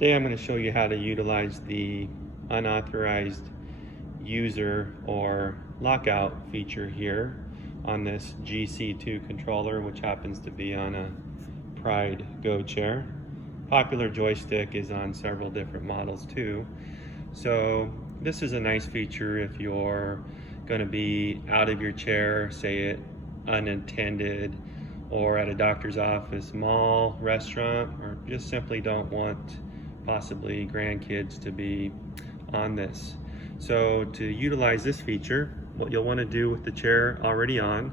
Today I'm going to show you how to utilize the unauthorized user or lockout feature here on this GC2 controller, which happens to be on a Pride Go chair. Popular joystick is on several different models too. So this is a nice feature if you're going to be out of your chair, say it unattended, or at a doctor's office, mall, restaurant, or just simply don't want possibly grandkids to be on this. So to utilize this feature, what you'll want to do with the chair already on,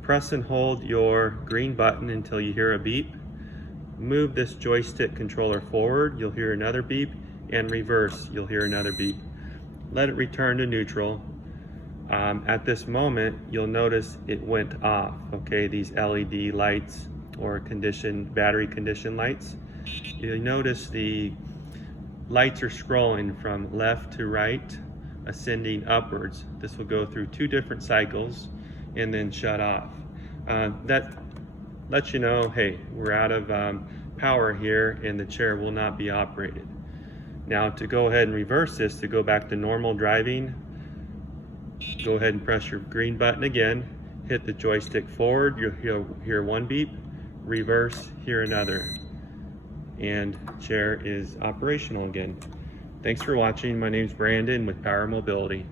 press and hold your green button until you hear a beep. Move this joystick controller forward, you'll hear another beep, and reverse, you'll hear another beep. Let it return to neutral. At this moment, you'll notice it went off, okay, these LED lights or battery condition lights. You'll notice the lights are scrolling from left to right, ascending upwards. This will go through 2 different cycles and then shut off. That lets you know, hey, we're out of power here and the chair will not be operated. Now to go ahead and reverse this, to go back to normal driving, go ahead and press your green button again, hit the joystick forward, you'll hear one beep, reverse, hear another, and chair is operational again. Thanks for watching. My name's Brandon with Power Mobility.